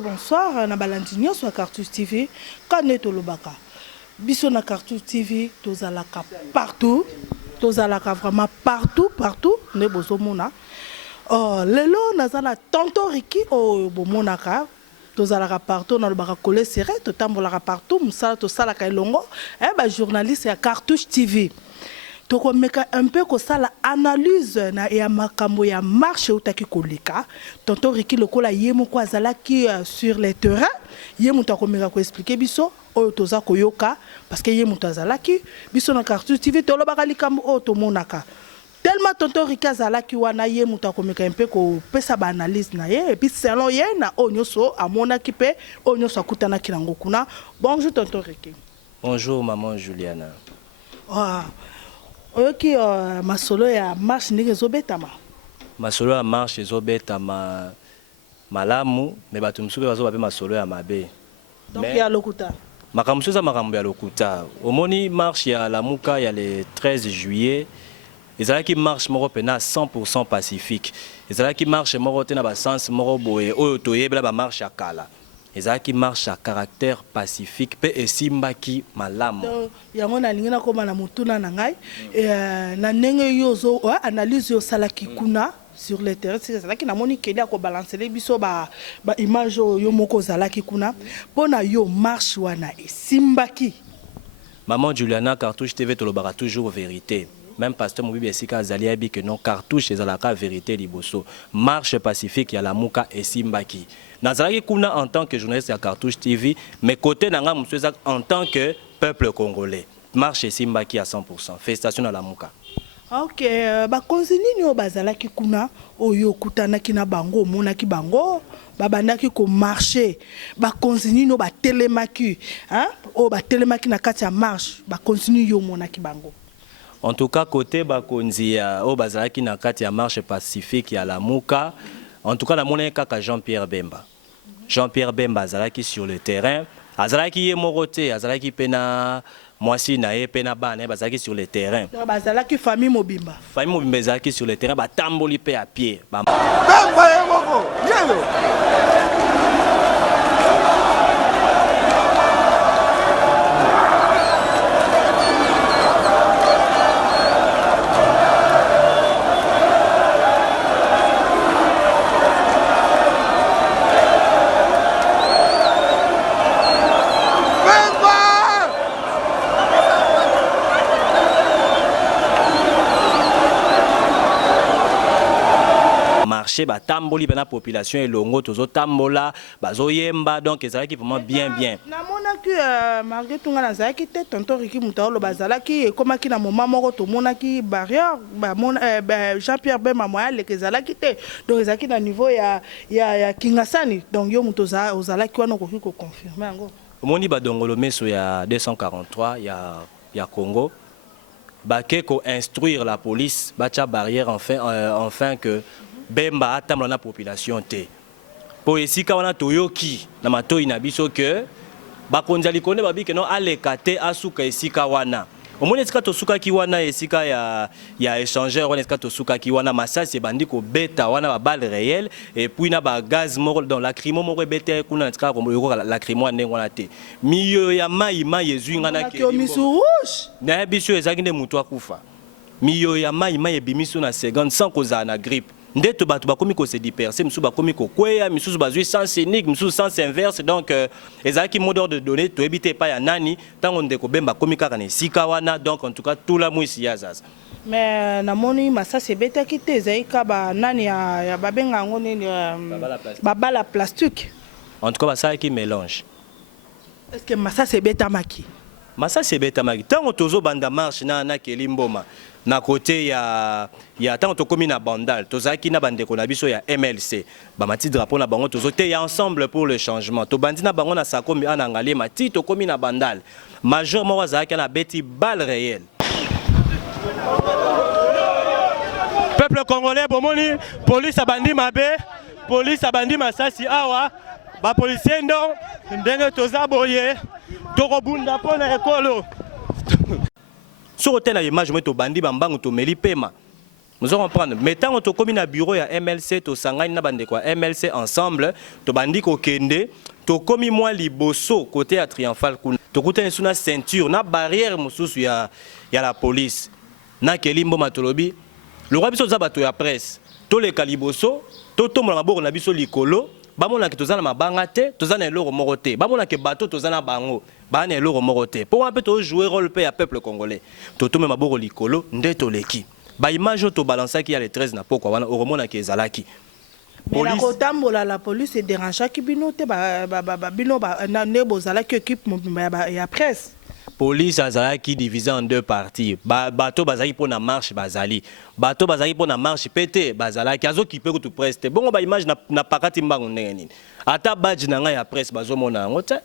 bonsoir, na balandinyo sur Cartouche TV. Kane tolobaka. Biso na Cartouche TV, tozalaka partout. Tozalaka vraiment partout. Ne bozomona. Lelo nazala tonton Ricky o bomonaka. Tozalaka partout na lobaka collé serré, totambolaka partout, musala to sala ka elongo. Journaliste ya Cartouche TV. Tokomeka un peu ko sala analyse na ya makambo ya marche utaki koleka. Tonton Ricky lokola yemo ko azalaki sur les terrains. Yemo tokomeka ko expliquer biso oyo toza koyoka parce que yemo tozalaki biso na Cartouche TV tolobaka likambo o to monaka. Tellement tonton Ricky azalaki wana yemo tokomeka un peu ko pesa ba analyse na ye et puis selon ye na onyoso amona ki pe onyoso akutana kilango kuna. Bonjour tonton Ricky. Bonjour maman Juliana. Ok, masolo ya marche ndenge ezobetama. Masolo ya marche ezobetama malamu, mais bato msupe bazo bape masolo ya mabe. Donc ya lokuta. Makambo soza makambo ya lokuta. Omoni marche ya Lamuka ya le 13 juillet. Ezalaki marche moko pena 100% pacifique. Ezalaki marche moko tena ba sens moko boye oyo toyebela ba marche ya kala. Ezalaki marche à caractère pacifique pe esimbaki malamu. Yango na lingina koma na mutuna na ngai na ndenge yozo analyse yo salaki kuna sur le terrain c'est ça qui na moni keli ko balancer biso ba image yo moko zalaki kuna pona yo marche wana esimbaki. Maman Juliana Cartouche TV tolobaka toujours vérité. Même pasteur Mobibi Esika Azali abi que non Cartouche ezalaka vérité liboso. Marche pacifique ya Lamuka esimbaki. Nazalaki kuna en tant que journaliste à Cartouche TV, mais côté nanga msweza en tant que peuple congolais. Marche esimbaki à 100%. Félicitations à Lamuka. Ok, bakonzi nini o bazalaki kuna oyo kutanaki na bango monaki bango babandaki ko marcher bakonzi nini o batelemaki o batelemaki na kati ya marche bakonzi nini yo monaki bango. En tout cas, côté Bakonzi, au Bazalaki na kati ya marche pacifique ya Lamuka, en tout cas, la monnaie kaka Jean-Pierre Bemba. Jean-Pierre Bemba azalaki sur le terrain, azalaki ye morote, azalaki pena mwasi na ye pena bana, bazalaki sur le terrain. Bazalaki famille Mobimba. Famille Mobimba azalaki sur le terrain, ba tamboli pe à pied. Bemba ye moko, yelo. Ba tamboli bana population et longo tozo tambola bazo yemba donc ezalaki vraiment bien. Na monaki malgré tout ngana zaki te tonton Ricky Mutaolo bazalaki komaki na moment moko to monaki barrière Jean-Pierre Bemba moya le kezalaki te donc ezalaki na niveau ya Kingasani donc yo mutoza ozalaki wana ko confirmer ngo. Omoni ba dongolo meso ya 243 ya Congo ba ko instruire la police bacha barrière enfin que Bemba atamla na population te. Po esika wana toyoki na matoi na biso que bakonza likone babi que non aleka te asuka esika wana. Omoni esika tosuka ki wana esika ya échangeur wana esika tosuka ki wana masasi bandi ko beta wana ba balle réelle et puis na ba gaz moko dans lacrymo moko beta kuna esika ko yoko lacrymo ndenge wana te. Miyo ya mai ezuinga na ke. Na biso ezaki nde mutu akufa. Miyo ya mai ebimiso na seconde sans cause na grippe. Ndeto batu bakomi ko se disperser misu bakomi ko kweya misu bazui sens unique misu sens inverse donc ezaki mode de données to ebite pa ya nani tango ndeko Bemba komi kaka na sika wana donc en tout cas tout la mwisi ya zaza. Mais na moni masasi betaki te zaika ba nani ya babenga ngoni babala plastique. En tout cas ça qui mélange. Est-ce que masasi betamaki? Masasi betamaki tango tozo banda marche na Kelimboma. Na côté ya tant to komi na bandal tozaki na bandeko na biso ya MLC ba mati drapeau na bango tozote ya ensemble pour le changement to bandi na bango na sakomi anangali mati to komi na bandal major mo wazaki na beti balle réelle. Peuple congolais bomoni police abandi mabe police abandi masasi awa ba policier ndo ndenge tozaboye tokobunda pona ekolo. Sur hôtel à image moi to bandi bambangu to meli pema Nous allons comprendre. Mais tant que nous na bureau ya MLC, to sangani na bande quoi MLC ensemble, to bandi ko kende, to komi moi liboso côté à triomphal kuna. To kote suna ceinture, na barrière mususu ya la police. Na kelimbo matolobi. Le roi biso za bato ya presse. To le kaliboso, to tombola maboko na biso likolo, bamona ke tozana mabanga te, tozana eloko moko te. Bamona ke bato tozana bango, bana eloko moko te. Pour un peu to jouer rôle pe ya peuple congolais. To tome maboko likolo, nde to leki. Ba image to balança qui a les 13 na poko wana oromona ke ezalaki. Mais la kotambola la police dérange ki bino te bino na nebo zalaki équipe ya presse. Police azalaki divisé en deux parties. Bato bazali pour na marche bazali. Bato bazali pour na marche pété bazalaki azo ki peut tout presse. Bongo ba image na pakati mbango ndenge nini. Ata badge na nga ya presse bazomona ngo te.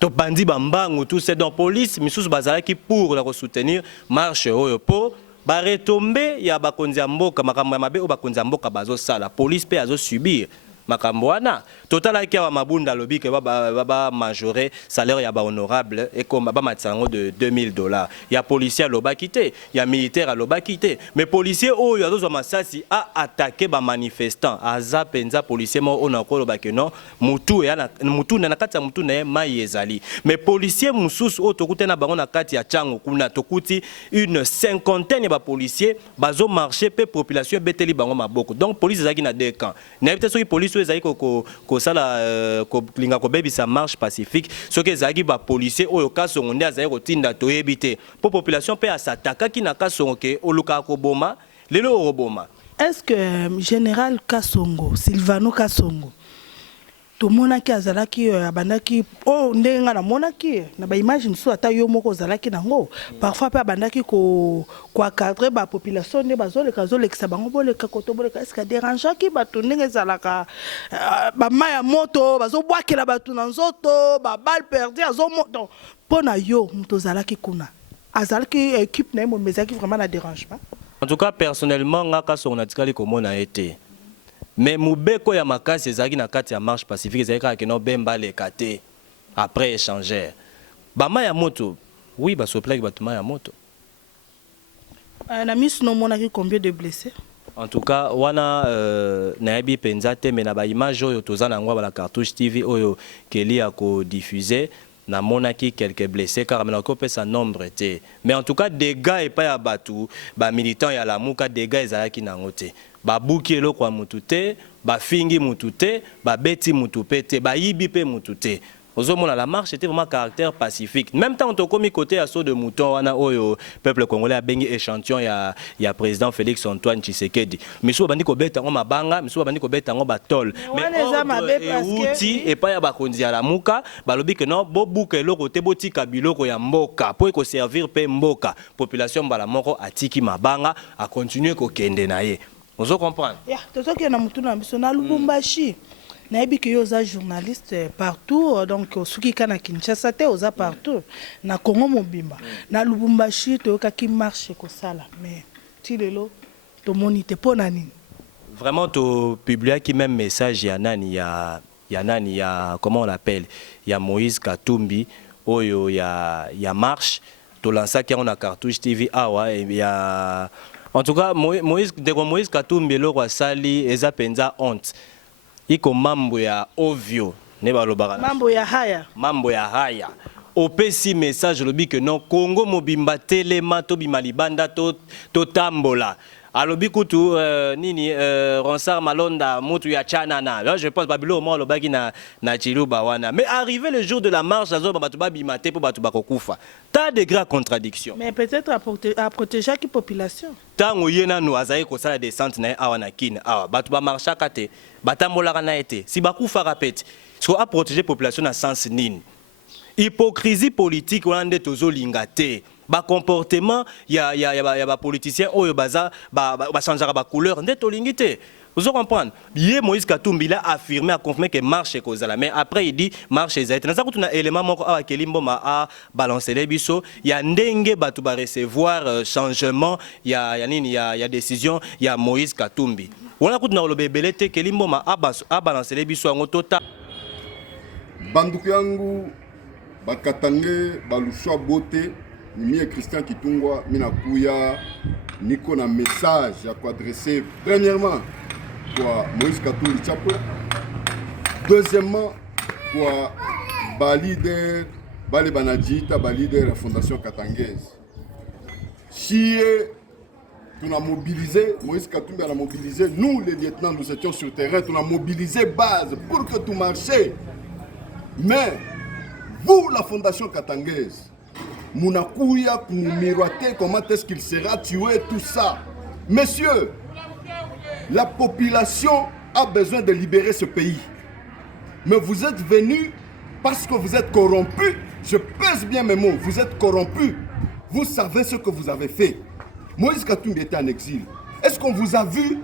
To bandi bambango tout c'est donc police misusu bazalaki pour la soutenir marche oyo po ba retomber ya bakonzi ya mboka makambo ya mabe o bakonzi ya mboka bazo sala police pe azo subir makambo wana total ki wa mabunda lobi ke ba majorer salaire ya ba honorable et comme ba matsango de $2000 ya policier loba quitté ya militaire a loba quitté mais policier o ya zo masasi a attaquer ba manifestant aza penza policier mo on encore ba que non mutu ya mutu na kati ya mutu na mai ezali mais policier mususu o tokuta na bango na kati ya chango kuna tokuti une cinquantaine ba policier bazo marcher pe population beteli bango maboko donc police ezaki na deux camps na peut-être so police ezali ko sala ko linga ko bebi sa marche pacifique ce que ezali ba policier oyo kasongo nde azali ko tinda to ebité pour population pe asataka ki na kasongo ke oluka ko boma lelo roboma. Est-ce que général Kasongo Silvano Kasongo to monaki azalaki abandaki o ndenga na monaki na ba image nso ata yo moko azalaki nango parfois pe abandaki ko cadrer ba population ne bazoleka zolekisa bango boleka koto boleka est-ce que dérange ki bato ndenge ezalaka ba maya moto bazobwakela bato na nzoto ba balle perdue azomoto pona yo mto zalaki kuna azalaki équipe na mo mezaki vraiment na dérange pas. En tout cas personnellement ngaka son natikali komona été mais mubeko ya makasi ezaki na kati ya marche pacifique ezaki ka no bemba le kate après échanger bama ya moto oui ba soplaki batuma ya moto na miss no monaki combien de blessés. En tout cas wana nayebi penza te mais na ba image oyo tozana ngwa la cartouche TV oyo keli ya ko diffuser na monaki quelques blessés car maintenant ko pesa nombre te mais en tout cas dégâts et pas ya batu ba militants ya la muka dégâts ezalaki na ngote ba buki eloko mutu te ba fingi mutu te ba beti mutu pete ba yibi pe mutu te ozomona la marche était vraiment caractère pacifique même temps on komi côté à saut de mouton wana oyo peuple congolais a bengi échantillon ya président Félix Antoine Tshisekedi miso bandi ko beta ngo mabanga miso bandi ko beta ngo batol mais outi et pas ya bakonzi ya la muka balobi que non bo buka eloko te botika biloko ya mboka po ko servir pe mboka population bala moko atiki mabanga a continuer ko kende na ye. Vous comprenez? Yeah, tout ça qui est dans mon biso na Lubumbashi. Nayebi que yoza journaliste partout donc suki kana Kinshasa te oza partout na Congo mobimba. Na Lubumbashi to ka ki marche ko sala mais ti lelo to monite pona nini. Vraiment to publier qui même message ya nani ya comment on l'appelle ya Moïse Katumbi oyo ya marche to lança qui on a cartouche TV awa et ya en tout cas Moïse Katumbi lo kwa sali eza penza honte iko mambo ya ovyo ne balobaka mambo ya haya opesi message lobi que non Congo mobimba telema to bima libanda to tambola alobi kutu nini Ronsard Malonda mutu ya chanana là je pense babilo mo lobaki na Chiluba wana mais arrivé le jour de la marche azo batu babima te po batu bakokufa ta de grandes contradictions mais peut-être à protéger la population tango yena no azayi ko sala descente na awa na kin awa batu ba marcha kate batambola na été si bakufa rapete so à protéger population na sens nini hypocrisie politique wana nde tozolinga te ba comportement ya ba politicien oyo baza ba changer ba couleur nde tolingi te. Vous comprenez? Hier Moïse Katumbi a affirmé, a confirmé que marche est causale. Mais après il dit marche est zaït. Nous avons un élément moko à Kelimbo a balancé les biso. Il y a ndenge batu ba recevoir changement. Il y a décision. Il y a Moïse Katumbi. On a écouté dans le bébélete Kelimbo a balancé les biso en tota. Banduku yangu bakatange baluswa bote. Mie Christian Kitungwa mina kuya niko na message à adresser premièrement kwa Moïse Katumbi Chapwe, deuxièmement kwa ba leader bale banajita ba leader la Fondation Katangese. Si on a mobilisé, Moïse Katumbi a mobilisé, nous les lieutenants, nous étions sur le terrain, on a mobilisé base pour que tout marche. Mais vous, la Fondation Katangese, Mounakouya, pour nous miroiter comment est-ce qu'il sera tué, tout ça. Messieurs, la population a besoin de libérer ce pays. Mais vous êtes venus parce que vous êtes corrompus. Je pèse bien mes mots, vous êtes corrompus. Vous savez ce que vous avez fait. Moïse Katumbi était en exil. Est-ce qu'on vous a vu?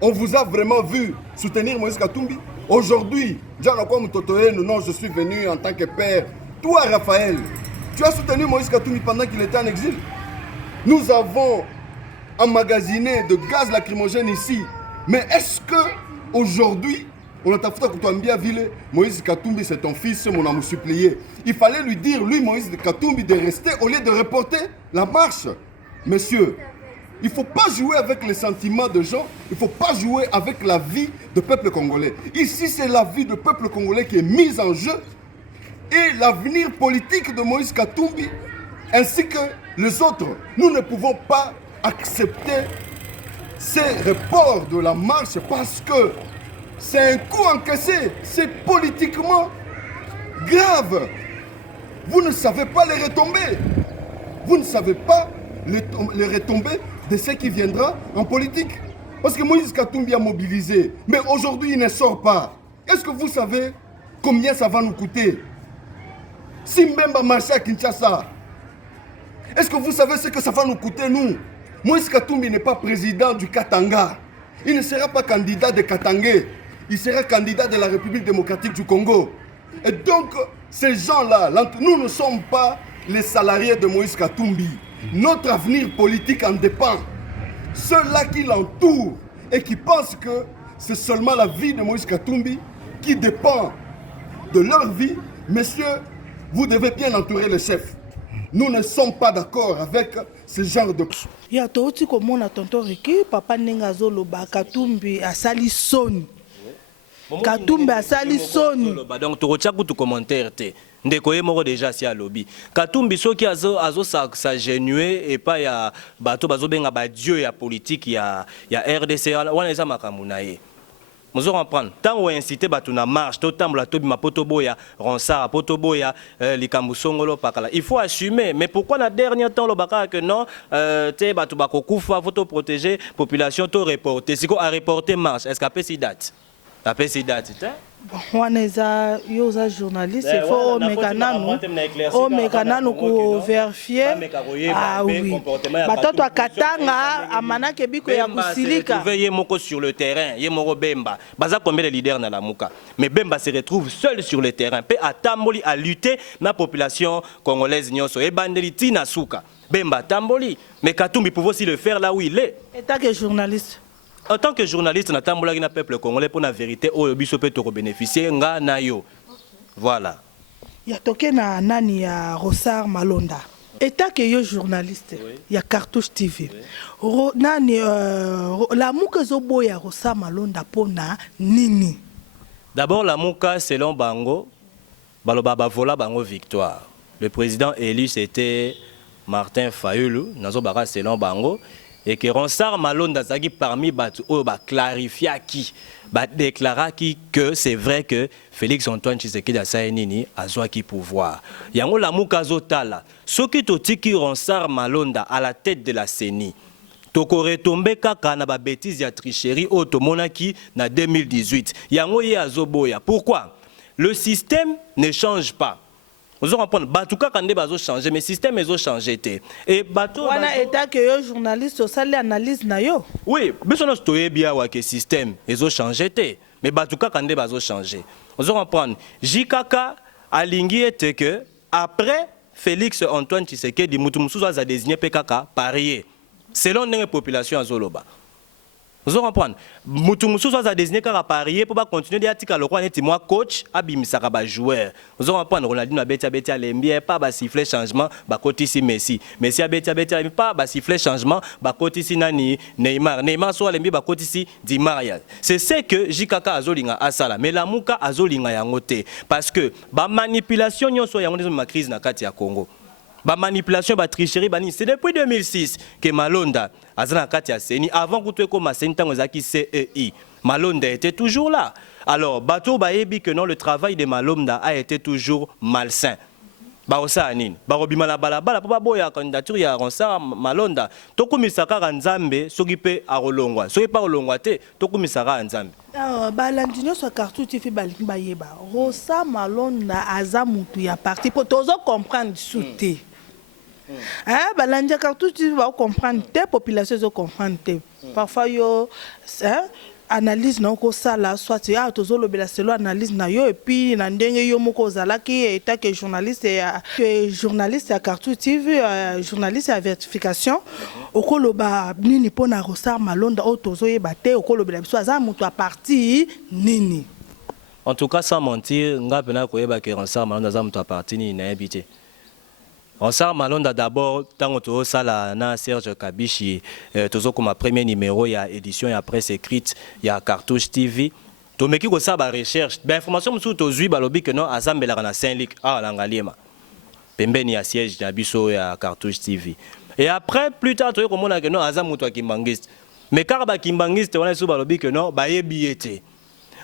On vous a vraiment vu soutenir Moïse Katumbi? Aujourd'hui, non, je suis venu en tant que père. Toi, Raphaël, tu as soutenu Moïse Katumbi pendant qu'il était en exil. Nous avons emmagasiné de gaz lacrymogène ici. Mais est-ce que aujourd'hui, on a bien ville, Moïse Katumbi, c'est ton fils, mon amour supplié. Il fallait lui dire, lui, Moïse Katumbi, de rester au lieu de reporter la marche. Messieurs, il ne faut pas jouer avec les sentiments de gens, il ne faut pas jouer avec la vie du peuple congolais. Ici, c'est la vie du peuple congolais qui est mise en jeu et l'avenir politique de Moïse Katumbi, ainsi que les autres. Nous ne pouvons pas accepter ces reports de la marche parce que c'est un coup encaissé, c'est politiquement grave. Vous ne savez pas les retombées. Vous ne savez pas les retombées de ce qui viendra en politique. Parce que Moïse Katumbi a mobilisé, mais aujourd'hui il ne sort pas. Est-ce que vous savez combien ça va nous coûter? Si Mbemba marche à Kinshasa, est-ce que vous savez ce que ça va nous coûter nous? Moïse Katumbi n'est pas président du Katanga. Il ne sera pas candidat de Katangé. Il sera candidat de la République démocratique du Congo. Et donc, ces gens-là, nous ne sommes pas les salariés de Moïse Katumbi. Notre avenir politique en dépend. Ceux-là qui l'entourent et qui pensent que c'est seulement la vie de Moïse Katumbi qui dépend de leur vie, messieurs, vous devez bien entourer le chef. Nous ne sommes pas d'accord avec ce genre de... Il y a tout ce qu'on a tonton Ricky, papa Nengazo Katumbi a sali soni. Katumbi a sali soni. Donc tu retiens tout commentaire ndeko moko déjà si à lobby. Katumbi soki azo sa genué et pas ya bato bazo benga ba dieu ya politique ya RDC wana eza makamuna ye. Nous allons prendre tant ou inciter bato na marche tout temps la tobi mapoto boya ronsara poto boya likambusongolo pakala. Il faut assumer, mais pourquoi la dernière temps le baka que non te bato bako kufa faut protéger population to reporter siko a reporter marche est-ce qu'après si date après si date on est un journaliste, il faut au mécanano pour vérifier. Ah oui. Bato à Katanga, à Manakebiko et à Koussilika. Trouver Yemoko sur le terrain, Yemoko Bemba. Baza combien de leaders dans la Mouka. Mais Bemba se retrouve seul sur le terrain. Pe Atamboli a lutter la population congolaise nyoso. Et Bandeliti Nasuka. Bemba Tamboli. Mais Katumbi pouvait aussi le faire là où il est. Et tant que journaliste. En tant que journaliste, nous avons le peuple congolais pour la vérité, où le biso peut bénéficier. Voilà. Il y a toké na nani ya Rossard Malonda. Et tant que journaliste, il y a Cartouche TV. Nani la mouka zobo ya Rossard Malonda pona nini. D'abord la mouka selon Bango, balobaba vola Bango victoire. Le président élu c'était Martin Fayulu, nazo bara selon Bango. Et que Ronsard Malonda zagi parmi batu o ba clarifia qui ba déclara qui que c'est vrai que Félix Antoine Tshisekedi a sainini azwa ki pouvoir. Yango la mukazo tala. Soki totiki Ronsard Malonda à la tête de la CENI. Toko retombe kaka na ba bêtise ya tricherie o tomonaki na 2018. Yango ye azoboya. Pourquoi? Le système ne change pas. Vous allez comprendre, Batouka Kande bazo changer, mais le système est changé. Et Batou. Wana état que yo journaliste au salle analyse na yo. Oui, mais on a stocké bien que le système est changé. Mais Batouka Kande bazo changer. Vous allez comprendre, JKK a lingué que après Félix Antoine Tshisekedi, Moutoumoussou a désigné PKK parier. Selon les populations à Zoloba. Vous comprenez? Moutoumoussou soit désigné car à parier pour continuer à dire que moi coach, abimisaka ba joueur. Vous comprenez? Ronaldinho a bêti à l'embien, pas ba siffler changement, ba côté ici Messi. Messi a bêti pas ba siffler changement, ba côté ici nani Neymar. Neymar soit l'embien ba côté ici Di Maria. C'est ce que Jikaka azolinga asala, mais la muka azolinga yangote parce que ba manipulation nyonso yangote ma crise na kati ya Congo. Ba manipulation, ba tricherie, c'est depuis 2006 que Malonda azana kati ya Seni avant que tu comme Seni tango zaki CEI. Malonda était toujours là. Alors bato ba yebi que non le travail de Malonda a été toujours malsain. Ba osa anine. Ba robima la balabala pa boya candidature ya Ronsard Malonda. Tokumisaka Nzambe soki pe arolongwa. Soki pa olongwa te tokumisaka Nzambe. Balandinyo so Cartouche TV balingi bayeba. Ronsard Malonda aza mutu ya parti pour tozo comprendre souté. Balandia Cartouche TV va comprendre tes populations zo comprendre tes. Parfois yo analyse na ko sala soit ya tozo lobela selo analyse na yo et puis na ndenge yo moko zalaki état que journaliste à Cartouche TV journaliste à verification okoloba nini pona Ronsard Malonda o tozo yeba te okolobela biso aza mutu a parti nini. En tout cas sans mentir nga pena ko yeba que Ronsard Malonda aza mutu a parti nini na habité. Ronsard Malonda d'abord, tant que ça na Serge Kabishi, toujours comme premier numéro, il y a édition, il y a presse écrite, il y a Cartouche TV. To meki ko ça ba recherche, ben information sur to zui balobi que non azambe la na Saint-Luc ah l'angaliema. Pembeni ya siège na biso ya Cartouche TV. Et après plus tard to komona que non azam muto kimbangiste. Mais car ba kimbangiste on a sou balobi que non ba yebiete.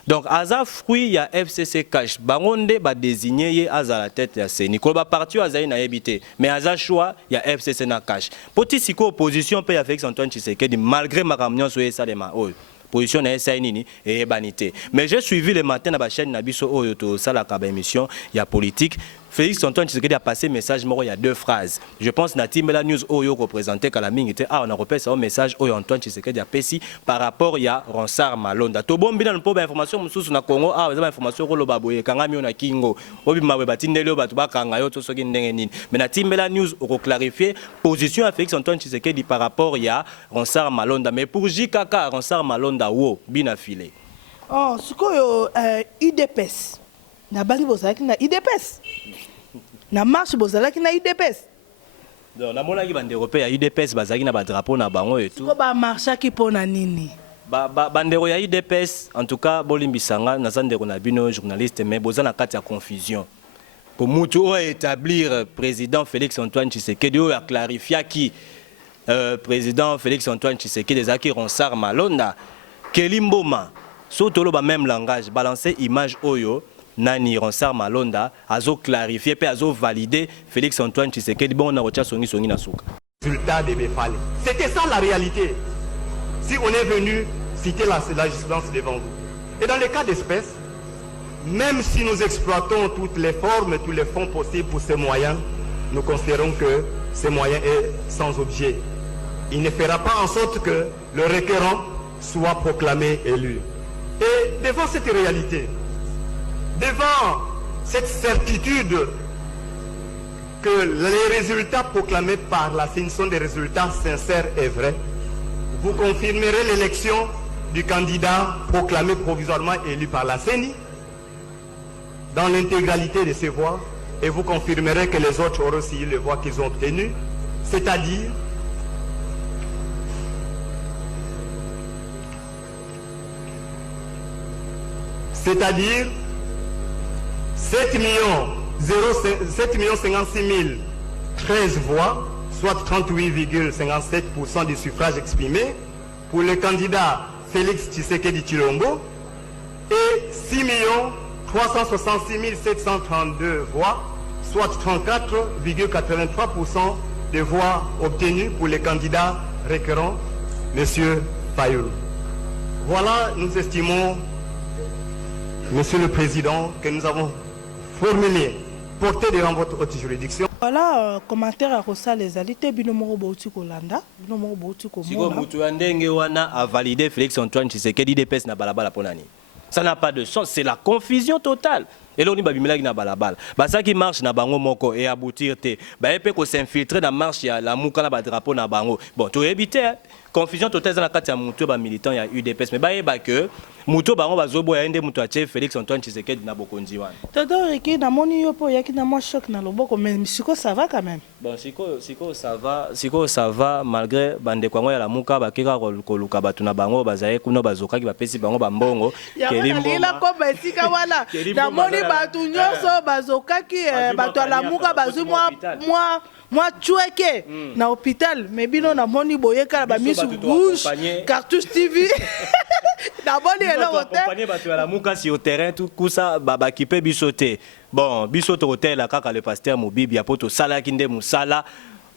Donc, Aza fruit, il y a FCC Cash. Bangonde va désigner Aza la tête de Seni. Quand va partir Aza n'a habité. Mais Aza choix, il y a FCC na Cash. Petit si opposition peut avec Antoine Tshisekedi malgré ma camion sur ça les ma position na SNI et banité. Mais j'ai suivi le matin dans la chaîne Nabiso Oyoto ça la émission, il y a politique. Félix Antoine Tshisekedi a passé message il y a deux phrases. Je pense na Timbela News Oyo représenté Kalaming était on a repéré un message Oyo Antoine Tshisekedi a passé par rapport il y a Ronsard Malonda. To bombi na po information mususu na Congo ah za information ko loba boye kangami na Kingo. Obi mawe batindelo batu bakanga yo to soki ndenge nini. Mais na Timbela News on clarifier position à Félix Antoine Tshisekedi par rapport il y a Ronsard Malonda mais pour JKK Ronsard Malonda wo bina filé. Oh sikoyo IDPS. Na bangi bozalaki na IDPS. Na marche bozalaki na IDPS. Donc na mona ki bande européen IDPS bazaki na ba drapeau na bango et tout. Ko ba marche ki pona nini? Bandero ya IDPS en tout cas bolimbisanga na zandero na bino journaliste mais bozana kati ya confusion. Pour mutu o établir président Félix Antoine Tshisekedi o a clarifier qui président Félix Antoine Tshisekedi des acquis Ronsard Malonda Kelimboma surtout le même langage balancer image oyo nani Ronsard Malonda azo clarifier puis azo valider Félix Antoine Tshisekedi bon na rocha songi na souka. Résultat de Befale. C'était ça la réalité. Si on est venu citer la jurisprudence devant vous. Et dans les cas d'espèce, même si nous exploitons toutes les formes, tous les fonds possibles pour ces moyens, nous considérons que ces moyens est sans objet. Il ne fera pas en sorte que le requérant soit proclamé élu. Et devant cette réalité, devant cette certitude que les résultats proclamés par la CENI sont des résultats sincères et vrais, vous confirmerez l'élection du candidat proclamé provisoirement élu par la CENI dans l'intégralité de ses voix et vous confirmerez que les autres auront aussi les voix qu'ils ont obtenues, c'est-à-dire c'est-à-dire 7 56 013 voix, soit 38,57% du suffrage exprimé pour le candidat Félix Tshisekedi Tshilombo et 6 366 732 voix, soit 34,83% des voix obtenues pour le candidat requérant M. Fayulu. Voilà, nous estimons, Monsieur le Président, que nous avons formulé, porté devant votre haute juridiction. Voilà, commentaire à Rosa les alités, binomoro bauti kolanda, binomoro bauti komona. Siko mutu ndenge wana a validé Félix Antoine Tshisekedi DPS na balabala ponani. Ça n'a pas de sens. C'est la confusion totale. Et là, on dit que na balabala. Ça qui marche na bango moko et aboutir te. Bah peut ko s'infiltrer dans marche ya la muka na ba drapeau na bango. Bon, tu éviter confusion totale dans la carte ya muto ba militant ya UDPS. Mais bah que muto bango bazobo ya ende muto chef Félix Antoine Tshisekedi na bokonzi wana. Todo reki na moni yo po ya ki na mo choc na loboko mais siko ça va quand même. Bon, siko ça va malgré bande kwango ya la muka ba kika ko luka batu na bango bazaye kuno bazoka ki ba pesi bango ba mbongo kelimbo. Ya ko ba sika wala. Na moni batu nyonso bazoka ki batu la muka bazu moi tueke na hôpital mais bino na moni boyeka ba misu rouge Cartouche TV. Na moni elo hotel. Accompagner batu la muka sur terrain tout ça ba kipe bisoté. Bon, bisoto hotel la kaka le pasteur Mobibi ya poto sala kinde musala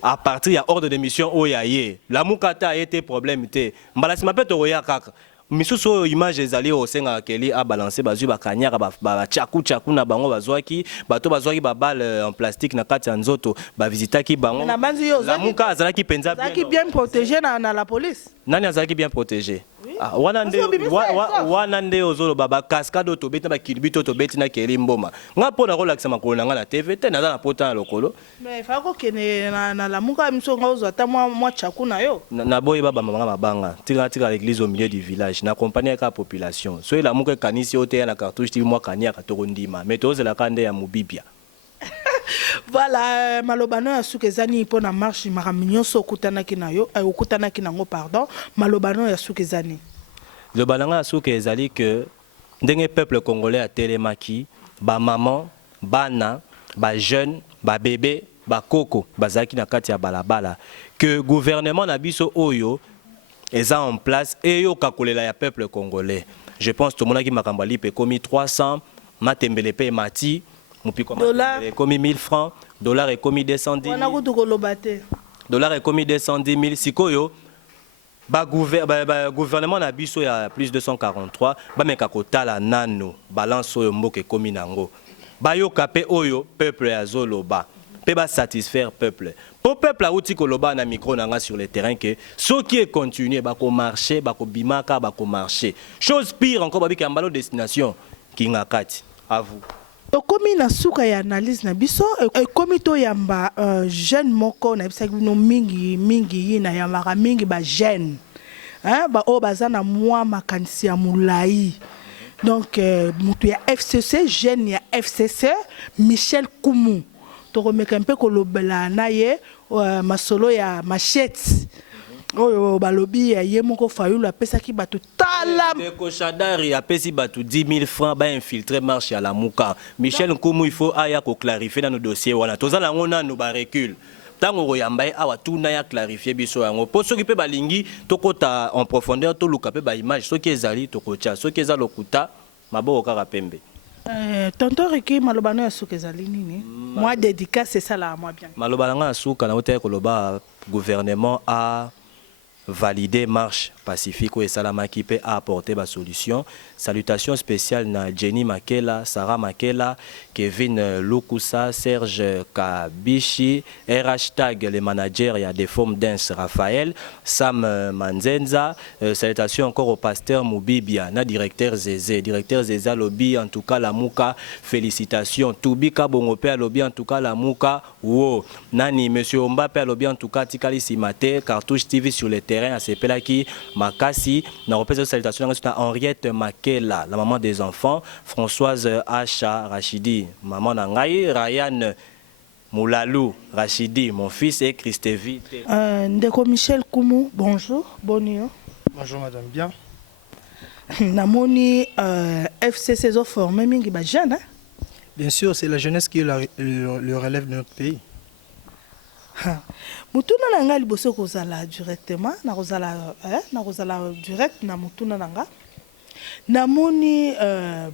à partir ya ordre de mission oyaye. La muka ta été problème te. Mbala si mapete oya kaka. Misuso image ezali au senga keli a balancer bazu ba kanyaka ba chaku na bango bazwaki bato bazwaki ba balle en plastique na kati ya nzoto ba visitaki bango. La muka azalaki penza bien protégé na la police. Nani azalaki bien protégé? Ah, wana nde ozolo baba cascade to beti na kilibito to beti na keli mboma. Nga pona relaxa makolo na nga na TV te na na pota na lokolo. Mais fa ko kene na la muka miso nga ozo ata moi chaku na yo. Na boye baba mama mabanga. Tika l'église au milieu du village na accompagner avec la population. So la muka kanisi ote na Cartouche TV moi kania ka tokondima. Mais toze la kande ya mubibia. Voilà, malobano ya sukezani po na marche maraminyo so kutana kinayo okutana kinango pardon malobano ya sukezani. Le balanga ya sukezali que ndenge peuple congolais a télémaki ba maman, bana, ba jeune, ba bébé, ba koko bazaki na kati ya balabala que gouvernement na biso oyo eza en place et yo kakolela ya peuple congolais. Je pense tout le monde qui m'a kambali pe komi 300 matembele pe mati dollar est commis 1000 francs, dollar est commis 210 000. Dollar est commis 210 000. Sikoyo, gouvernement na biso ya plus de 243, ba meka kotala nano balance oyo mboke commis nango. Ba yo kapé oyo peuple ya zoloba. Pe ba satisfaire peuple. Pour peuple a outi koloba na micro nanga sur le terrain que ce qui est continué ba ko marcher, ba ko bimaka, ba ko marcher. Chose pire encore ba bika mbalo destination kingakati. À vous. Comme na suka ya analyse na biso comme to yamba jeune moko na bisa bino mingi na yamaka mingi ba jeune hein ba o bazana moi makanisi ya mulai donc mutu ya FCC jeune ya FCC Michel Kumu to remeka mpe ko lobela na ye masolo ya machette oyo balobi ye moko fayulu apesaki bato tala Deko Chadari apesi bato 10 000 francs ba infiltrer marche à la muka. Michel Nkumu il faut aya ko clarifier dans nos dossiers wana tozala ngona no ba recul tango royamba awa tuna ya clarifier biso yango po soki pe balingi tokota en profondeur to luka pe ba image soki ezali tokocha soki eza lokuta maboko kaka pembe. Tonton Reki malobano ya suka ezali nini moi dédicace c'est ça là moi bien malobano ya suka na hotel koloba gouvernement a valider marche pacifique et Salamaki peut apporter la solution. Salutations spéciales na Jenny Makela, Sarah Makela, Kevin Lukusa, Serge Kabishi, hashtag les managers, il y a des formes dance Raphaël, Sam Manzenza, salutations encore au pasteur Moubibia, na directeur Zézé lobby en tout cas la Mouka, félicitations. Toubika Bongope lobby en tout cas la Mouka, wow. Nani monsieur Mbappé lobby en tout cas Tikali Simate, Cartouche TV sur le terrain à Sepelaki. Makasi, na représentation salutation à Henriette Makela, la maman des enfants, Françoise Acha Rachidi, maman Nangaï, Ryan Moulalou Rachidi, mon fils et Christevi. Ndeko Michel Kumu, bonjour, bonjour. Bonjour madame, bien. Namoni FCC zo formé mingi ba jeune hein? Bien sûr, c'est la jeunesse qui est le relève de notre pays. Mutuna nanga liboso kozala directement na kozala direct na mutuna nanga namoni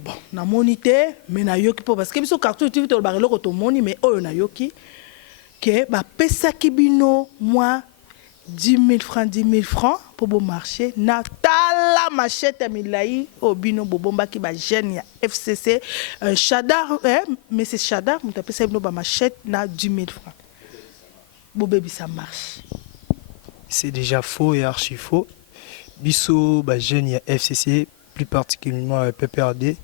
bon namoni te mais na yoki po parce que biso Cartouche TV to barelo ko to moni mais oyo na yoki que ba pesa kibino moi 10 000 francs pour bon marché na tala machette milai obino bobomba ki ba jeune ya FCC Chadar mais c'est Chadar muta pesa bino ba machette na 10 000 francs. Bon bébé ça marche. C'est déjà faux et archi faux. Biso ba jeune ya FCC plus particulièrement à PPRD.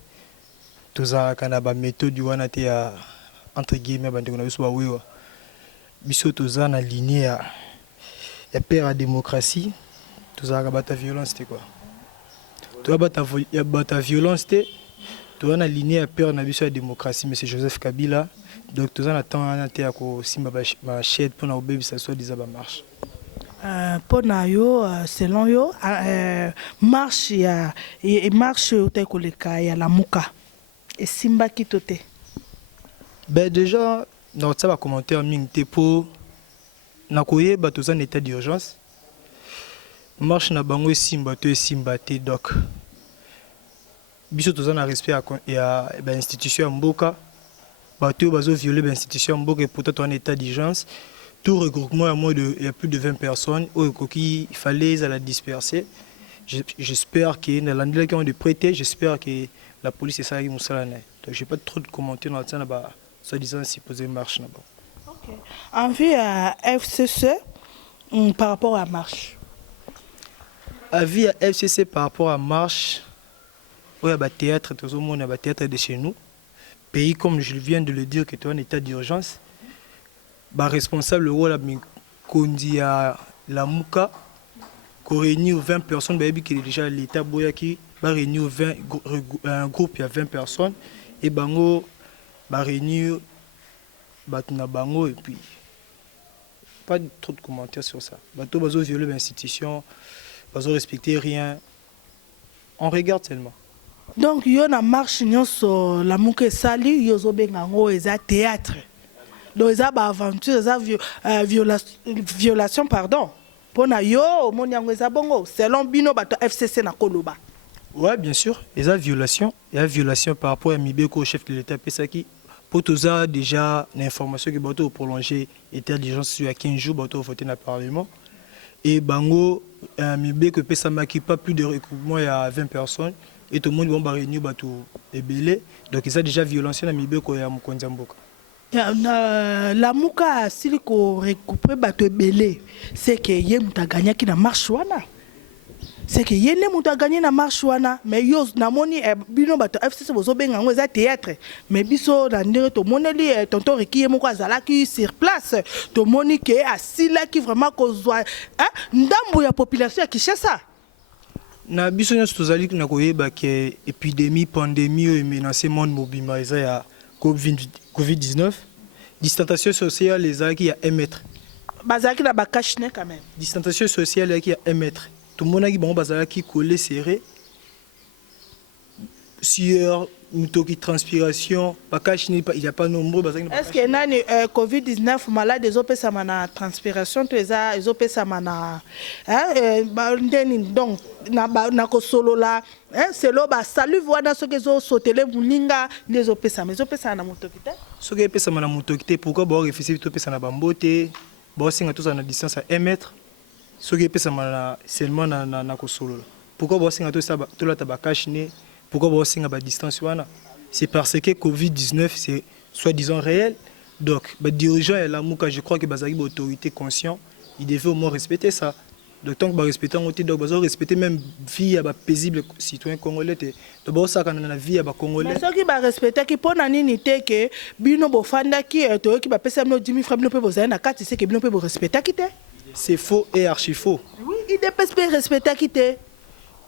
Tout ça, quand on a une méthode du entre guillemets, on a eu biso tout ça, on a aligné à la démocratie. Tout ça, on a violence, quoi. Tout la violence, tout on a aligné à peur, on a vu la démocratie, M. Joseph Kabila. Donc tout ça, on attend à ma chaîne pour que bébé ça soit déjà marche. Pour yo, selon yo, marche et marche au tekoleka ya la muka et simba kitote. Ben déjà, dans ça commentaire mingte pour nakoye ba tous en état d'urgence. Marche na bango simba to simba te donc. Biso tous en respect à institution mboka. Bateau bazo violer l'institution mboka et pourtant en état d'urgence. Tout regroupement il y a plus de 20 personnes. Il fallait la disperser. J'espère que dans l'année qui ont de prêter, j'espère que la police est ça qui moussa. Donc j'ai pas trop de commentaires dans ça là-bas. Soi-disant supposé marche là-bas. Ok. En vue à FCC par rapport à marche. Avis à FCC par rapport à marche. Oui, il y a théâtre, tout le monde a théâtre de chez nous. Pays comme je viens de le dire, qui est en état d'urgence. Bah, responsable rôle à la Mouka, qui réunit 20 personnes, qui est déjà l'État Boyaki, va réunir un groupe, il y a 20 personnes, et Bango va réunir Bango, et puis pas trop de commentaires sur ça. Bateau va violer l'institution, va respecter rien. On regarde seulement. Donc, il y a une marche sur la Mouka Sali, il y a un théâtre. Donc, il y a une aventure, violation, pardon. Pour nous, selon Bino, FCC na Koloba. Oui, bien sûr. Il y a violation. Il y a violation par rapport à Mibeko, chef de l'État Pesaki. Pour tout ça, déjà, l'information que Bato a prolongé était déjà sur 15 jours, Bato a voté dans le Parlement. Et Bango, Mibeko Pesamaki, pas plus de regroupement, il y a 20 personnes. Et tout le monde va réunir Bato et Belé. Donc, il y a déjà violence dans Mibeko et à Moukonzamboka. La Mouka, si on récupère Bato Belé, c'est que y a un gagné qui n'a marche wana. C'est que y a un gagné na marche wana, mais yo na moni bino Bato FCC bozo benga ngo za théâtre, mais biso na ndenge to moneli tonton Reki moko azala ki sur place, to moni ke asila ki vraiment kozwa ndambo ya population ya Kinshasa. Na biso nyonso tozali na koyeba ke épidémie pandémie menacé monde mobima eza ya Covid-19, distanciation sociale, les acquis il y a 1 mètre. Bazaki na bakashne quand même. Distanciation sociale, il y a 1 mètre. Tout le monde a dit bazaki collé serré. Sueur, mutoki transpiration, bakashne il y a pas nombreux bazaki. Est-ce que nani Covid-19 malade des opé ça mana transpiration tous les opé ça mana donc na ko solo la c'est là ba salut voilà ce que zo sotele mulinga les opé ça mais opé ça na mutokite. Ce que opé ça na mutokite pourquoi ba réfléchir to opé ça na bambote, ba singa tous na distance à 1 mètre. Ce que opé ça na seulement na ko solo. Pourquoi ba singa to ça to la tabakashne, pourquoi ba singa ba distance wana? C'est parce que Covid-19 c'est soi-disant réel. Donc les dirigeants et la Mouka, je crois que bazaki ba autorité conscient, ils devaient au moins respecter ça. Donc tant que respecter on donc respecter même vie à paisible citoyen congolais donc ça quand on a vie à congolais mais ceux qui va respecter qui pour nani te que bino bofanda qui to qui va pesa no 10 000 francs bino pe bozana na kati c'est que bino pe bo respecter qui te c'est faux et archi faux. Oui, IDPS peut respecter qui te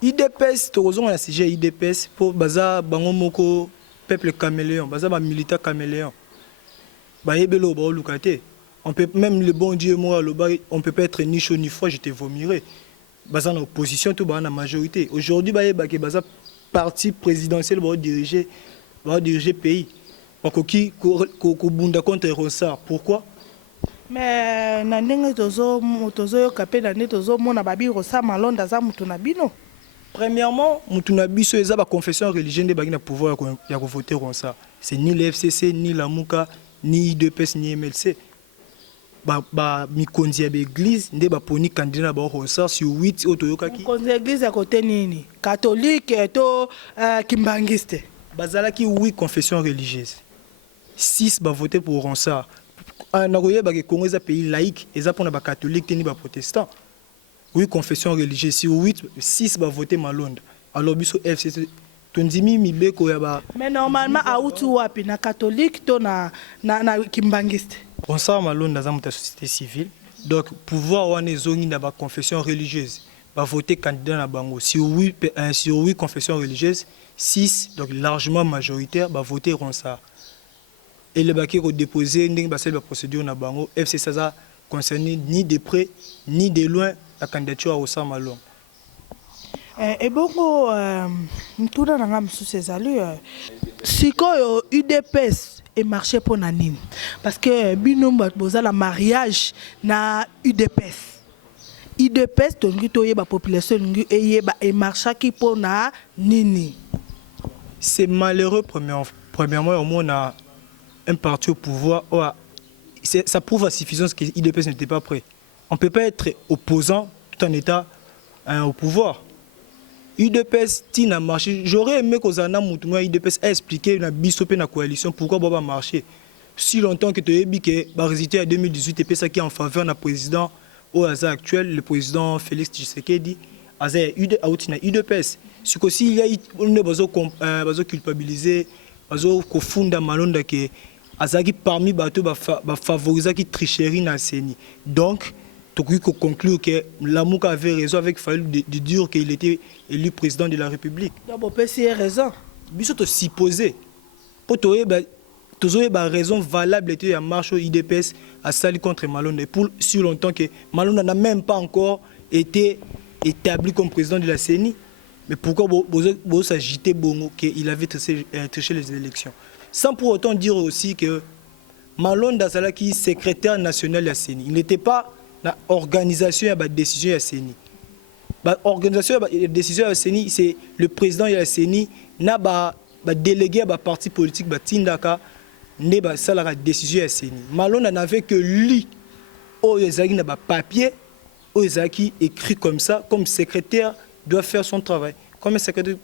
IDPS to raison na sujet IDPS pour baza bango moko peuple caméléon baza ba militaire caméléon ba yebelo ba lukate. On peut même le bon Dieu moi on peut pas être ni chaud ni froid, je te vomirai. Baza en opposition tout ba na majorité. Aujourd'hui ba yeba baza parti présidentiel va diriger pays. Parce que qui ko bunda contre Ronsard. Pourquoi? Mais na ndenge tozo yo kapé na ndenge tozo mona babi Ronsard malonda za mutu na bino. Premièrement, mutu na biso eza ba confession religieuse de bagi na pouvoir ya ko voter Ronsard. C'est ni le FCC ni la Mouka ni IDPS ni MLC. Mikonzi ya l'église nde ba poni candidat ba Ronsard sur 8 otoyoka ki konzi église à côté nini catholique to kimbangiste bazala ki 8 confessions religieuses 6 ba voter pour Ronsard na koyeba ke Congo eza pays laïque eza pona ba catholique ni ba protestant 8 confessions religieuses sur 8 6 ba voter Malonda alors biso FCC tondimi mibeko ya ba mais normalement autu wapi na catholique to na kimbangiste Ronsard Malonda za muta société civile. Donc pouvoir wana ezongi na ba confession religieuse va voter candidat na bango sur 8 confessions religieuses 6 donc largement majoritaire va voter Ronsard. Et le baquet ko déposer ndenge ba la procédure na bango FC Saza concerné ni de près ni de loin la candidature à Ronsard Malonda. Et bongo mtuna nanga msusu ezali sikoyo UDPS et marché pour nanine parce que bino boza la mariage na UDPS tongi to yeba population ngi eyeba et marché qui pour na nini. C'est malheureux premièrement au moins on a un parti au pouvoir ça prouve à suffisance que l'UDPS n'était pas prêt. On ne peut pas être opposant tout en état au pouvoir. UDPS tina marché. J'aurais aimé que Zana Moutouma UDPS a expliqué na bisopé na coalition pourquoi Boba marché. Si longtemps que tu as dit que bah résultat en 2018 et ça qui est en faveur na président au hasard actuel le président Félix Tshisekedi aza UDPS. Ce que si il y a une bazo culpabiliser bazo ko funda Malonda que azaki parmi bato ba favoriser qui tricherie na CENI. Donc il faut conclure que Lamouk avait raison avec Fayou de dire qu'il était élu président de la République. D'abord, c'est raison. Il faut supposer. Pour trouver la raison valable de la marche au IDPS à salir contre Malonda. Pour si longtemps que Malonda n'a même pas encore été établi comme président de la CENI. Mais pourquoi vous s'agitez bongo qu'il avait triché les élections? Sans pour autant dire aussi que Malonda Zalaki, secrétaire national de la CENI, il n'était pas la organisation de la décision de la CENI. L'organisation de la décision de la CENI, c'est le président de la CENI n'a pas délégué à la parti politique Tindaka n'a pas la décision de la CENI. Malonda n'avait que lui, Oyezaki n'a pas papier, Oyezaki écrit comme ça, comme secrétaire doit faire son travail. Comme un secrétaire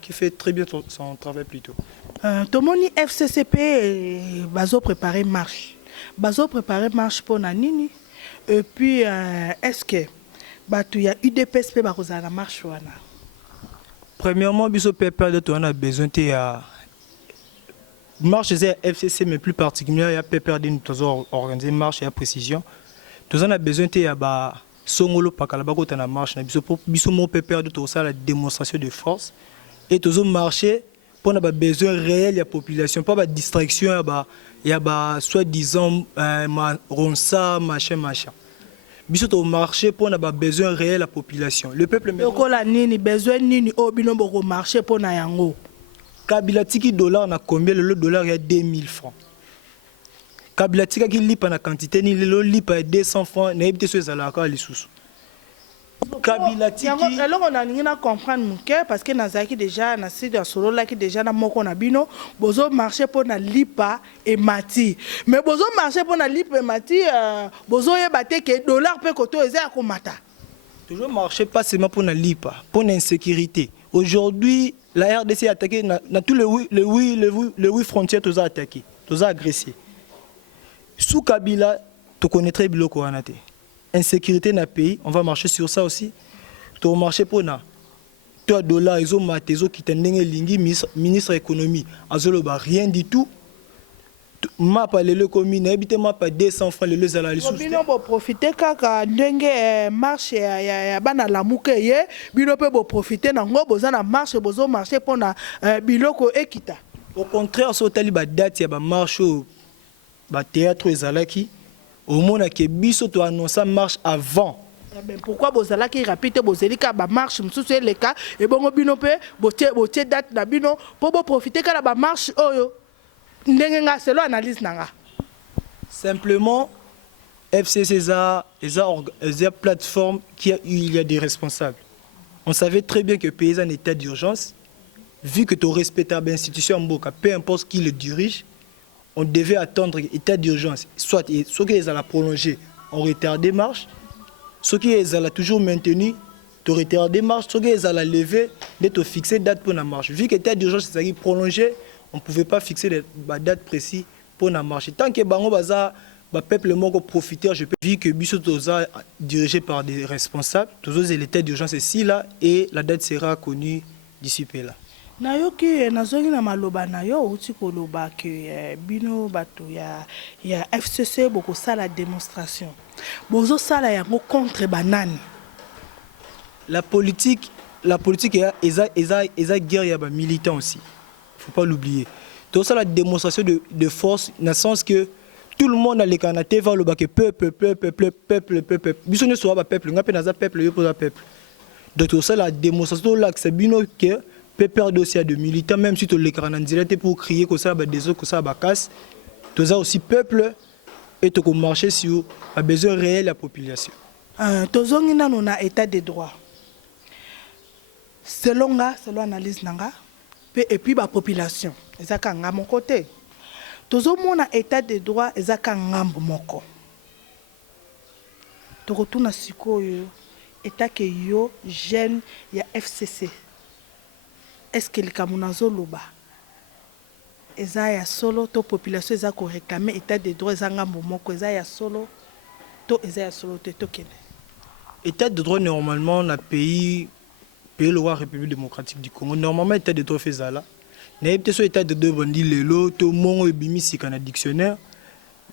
qui fait très bien son travail plutôt. Tomoni FCCP bazo préparer marche. Bazo préparer marche pour Nanini. Et puis, est-ce que il y a UDPS qui a la marche? Premièrement, on a besoin de marche FCC, mais plus particulièrement, il y a PPR qui organiser marche et précision. Nous avons besoin de Songolo Pakalabako na marche. Nous avons PPR de la démonstration de force. Et nous avons marché pour avoir besoin réel de la population, pas de distraction. Il y a soi-disant ronça, machin. Biso to marché pour avoir besoin réel de la population. Le peuple même. Nini besoin nini au binombo marché pour na yango. Kabila tiki dollar na combien le dollar il y a 2000 francs. Kabila tika qui lipa na quantité ni le lipa 200 francs na ebité so ezalaka lisusu. Kabila tiki alors on a ningina comprendre mon cœur parce que nazaki déjà na site solo là qui déjà na moko na bino bozo marché pour na lipa et mati mais bozo marché pour na lipa et mati bozo yebate que dollar pe koto eza komata toujours marché pas seulement pour na lipa pour l'insécurité. Aujourd'hui la RDC a attaqué na tous les huit frontières tous a attaqué tous a agressé. Sous Kabila tu connaîtrais biloko anate. Insécurité dans le pays, on va marcher sur ça aussi. Tu vas marcher pour na. Toi dollar ils ont maté ils ont quitté lingi ministre économie azoloba rien du tout. Ma pas le commune habité ma pas 200 francs le zala les sous. Bino bo profiter kaka ndenge marche ya bana lamuke ye bino pe bo profiter na ngo boza na marche bozo marcher pour na biloko ekita. Au contraire so tali ba date ya ba marche ba théâtre ezalaki au monde que biso to annoncer marche avant. Ben pourquoi bozala ki rapide bozelika ba marche msusu le cas et bongo bino pe botie date na bino pour bo profiter kala ba marche oyo ndenge nga selo analyse nanga. Simplement FCC eza plateforme il y a des responsables. On savait très bien que pays en état d'urgence vu que tu respectable institution mboka peu importe qui le dirige. On devait attendre l'état d'urgence, soit ceux qui les ont prolongé, on retardé marche, ceux qui les ont toujours maintenu, on retardé marche, ceux qui les ont levé, d'être fixé date pour la marche. Vu que l'état d'urgence est prolongé, on ne pouvait pas fixer la date précise pour la marche. Tant que bango baza peuple moko profiteur, je peux dire que biso toza dirigé par des responsables, tous l'état d'urgence ici là et la date sera connue d'ici peu là. Nayoki nazongi na maloba na yo uti koloba que bino bato ya FCC boko sala démonstration. Bozo sala yango contre banani. La politique est guerre ya ba militants aussi. Faut pas l'oublier. Tout ça la démonstration de force dans le sens que tout le monde a les canatés va le bac peuple. Biso ne soit pas peuple, ngape naza peuple yo pour peuple. Donc tout ça la démonstration là que c'est bino que peut perdre aussi à de militants même si tu les canadiens pour crier que ça ba des autres que ça ba casse. Tout ça aussi peuple et to marcher sur a besoin réel de la population. Tozongi nanu na état de droit. Selon analyse nanga et puis la population ezaka nga mon côté tozo mona état de droit ezaka ngambo moko to retourna sikoyo état que yo jeune ya FCC est-ce que le kamunazo loba eza ya solo to population eza ko réclamer état de droit eza ngambo moko eza ya solo to eza ya solo to kene état de droit normalement na pays loi République démocratique du Congo normalement état de droit fait ça là mais peut-être état de droit bandi lelo to mongo ebimisi kana dictionnaire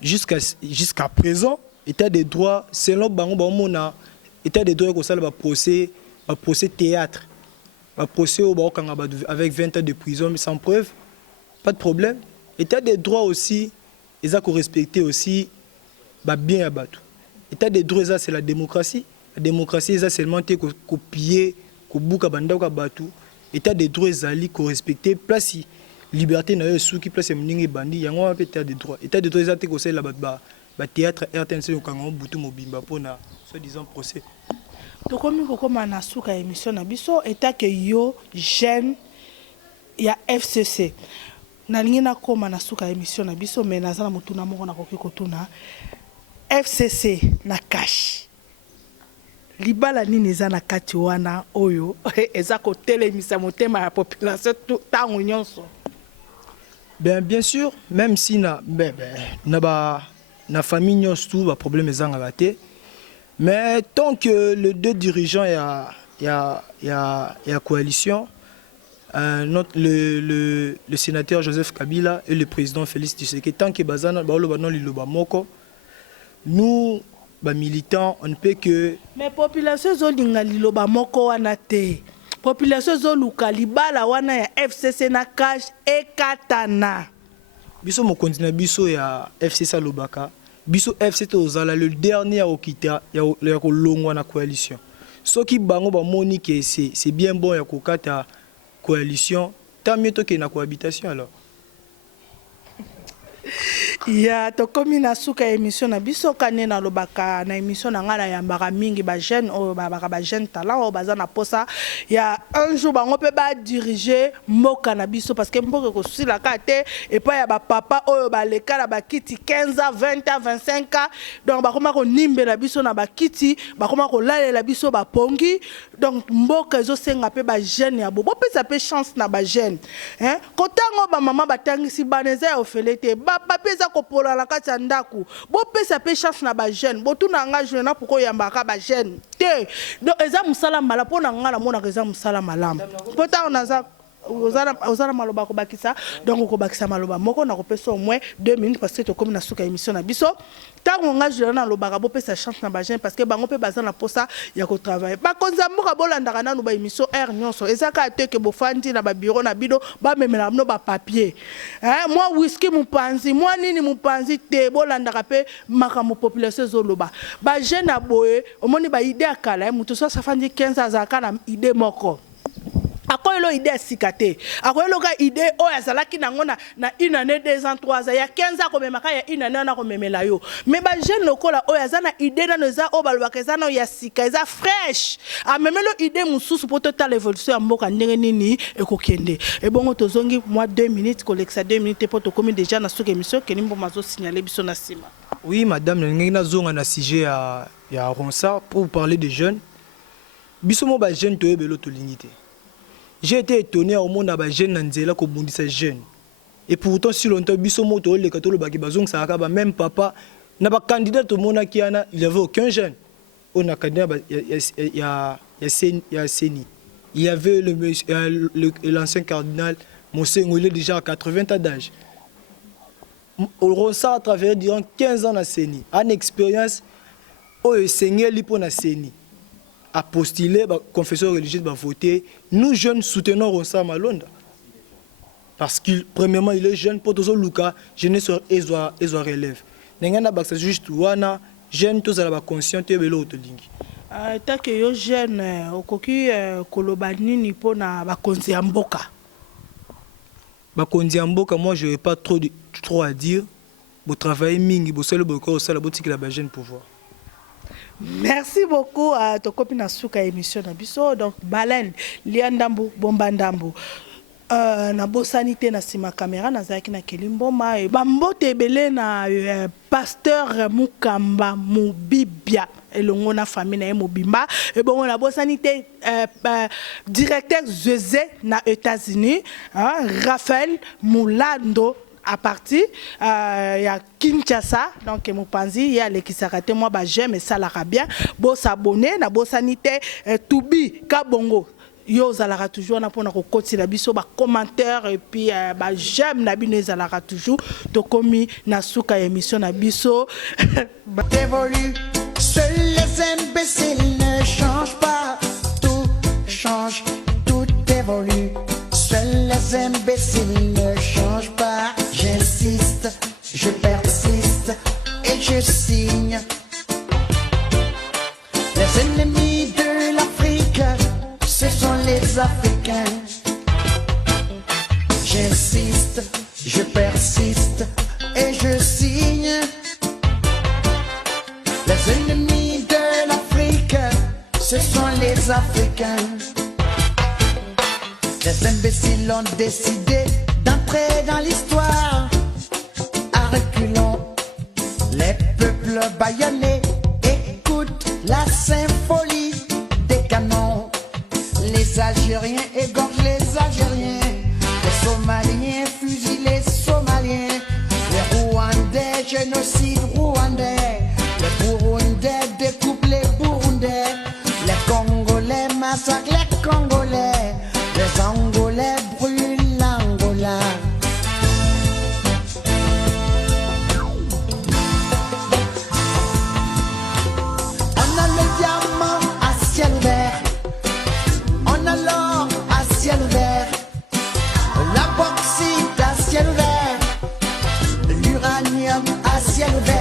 jusqu'à présent état de droit selon bango mona état de droit ko sala ba procès théâtre ba procès au ba kanga avec 20 ans de prison mais sans preuve pas de problème état de droit aussi ils a ko respecter aussi ba bien abatu état de droit ça c'est la démocratie ça seulement te copier Kubuka banda ka batu état de droit ezali ko respecter place liberté na yo souki place mningi bandi yango état de droit ezate ko sala ba théâtre RTNC okango butu mobimba pona soi-disant procès to komi ko koma na suka émission na biso état que yo jeune ya FCC na lingi na koma na suka émission na biso mais nazana mutuna moko na koki kotuna FCC na cash libala nini eza na kati wana oyo eza ko telemisa motema ya population tango nyonso. Bien sûr même si na famille nyonso tout ba problème ezanga baté mais tant que les deux dirigeants ya coalition le sénateur Joseph Kabila et le président Félix Tshisekedi tant que bazana ba loba non liloba moko nous militants, on ne peut que... Mais population zolinga liloba moko wana te. Population zoluka libala wana ya FCC na cash e katana. Biso mo continue biso ya FCC lobaka. Biso FCC tozala le dernier à okita ya ko longwa na coalition. Soki bango ba moni que c'est bien bon ya ko kata coalition, tant mieux to que na cohabitation alors. Ya tokomi na suka émission na biso kane na lobaka na émission na ngala ya mbaka mingi ba jeune o ba jeune talent o baza na posa ya un jour bango pe ba diriger mboka na biso parce que mboka ko sila kate et pas ya ba papa o ba lekala ba kiti 15 ans 20 ans 25 ans donc ba koma ko nimbe la biso na ba kiti ba koma ko lalela biso ba pongi donc mboka ezo senga pe ba jeune ya bo pesa pe chance na ba jeune hein kotango ba mama batangisi baneza ofelete ba pesa ko pola la kati ndaku bo pesa pe chance na ba jeune bo tuna engagement na poko yambaka ba jeune te donc eza musala mala pona ngala mona eza musala malamu pota onaza ozala maloba ko bakisa donc ko bakisa maloba moko na ko pesa au moins 2 minutes parce que to comme na suka émission na biso tango engagement na lobaka bo pesa chance na ba jeune parce que bango pe baza na posa ya ko travailler ba konza mboka bolandaka na no ba émission R nyonso ezaka te ke bo fandi na ba bureau na bido ba memela no ba papier hein moi whisky mupanzi moi nini mupanzi te bolandaka pe makambo population zoloba ba jeune aboye omoni ba idée akala muto so safandi 15 azaka na idée moko akoyelo idée sikate akoyelo ka idée o azalaki nango na 1 année 2 ans 3 ans ya 15 ans ko memaka ya 1 année na ko memela yo mais ba jeune lokola o azana idée na noza o balobaka ezana ya sika eza fraîche a memelo idée mususu poto ta l'évolution ya mboka ndenge nini ekokende et bongo tozongi moi 2 minutes kolexa 2 minutes poto komi déjà na soka émission kenimbo mazo signaler biso na sima. Oui madame ngena zonga na sujet ya Ronsa pour parler des jeunes biso mo ba jeune toyebelo to lignité. J'ai été étonné au monde à jeune Nanzela comme on dit jeune. Et pourtant si longtemps biso moto le katolo baki bazong ça akaba même papa Na ba candidat tout monde qui il y avait aucun jeune. On a candidat il y a Seni. Il y avait l'ancien cardinal Monseigneur, il est déjà à 80 ans d'âge. On a travaillé durant 15 ans à Seni. En expérience, au Seigneur pour na Seni. A postulé, la confession religieuse va voter. Nous jeunes soutenons Ronsa Malonda. Parce qu'il, premièrement, il est jeune, pour tous les Lucas, jeunesse et relève. N'engana baksa juste wana jeune tous à la conscient et l'autre ligne. Tant que yo jeune okoki kolobani ni pona bakonzi amboka. Bakonzi amboka, moi je n'ai pas trop à dire. Vous travaillez mingi, vous savez beaucoup ça la boutique la jeune pouvoir. Merci beaucoup à Tokopi Nasuka émission Nabiso. Donc Balen, Liandambu, Bombandambu. Na bosanité na sima caméra na zaki na kelimboma e bambote belé na pasteur Mukamba Mubibia elongo na famille na Mubimba et bon na bosanité directeur José na États-Unis Raphaël Moulando à partir ya Kinshasa donc Mupanzi ya lekisakate moi ba j'aime ça la bien bo s'abonner na bosanité Toubi Kabongo yo zalara toujours na pona ko kotila biso ba commentaire et puis ba j'aime na bino zalara toujours to komi na suka émission na biso évolue seuls les imbéciles ne changent pas tout change tout évolue seuls les imbéciles ne changent pas j'insiste je persiste et je signe les ennemis de l'Afrique ce sont les Africains. J'insiste, je persiste et je signe. Les ennemis de l'Afrique, ce sont les Africains. Les imbéciles ont décidé d'entrer dans l'histoire. À reculons, les peuples bâillonnés écoutent la symphonie des canons. Les Algériens égorgent les Algériens, les Somaliens fusillent les Somaliens, les Rwandais génocide rwandais, les Burundais découpent les Burundais, les Congolais massacrent les Congolais, les Angolais brûlent l'Angola. On a le diamant à ciel ouvert. L'or à ciel ouvert, la bauxite à ciel ouvert, l'uranium à ciel ouvert.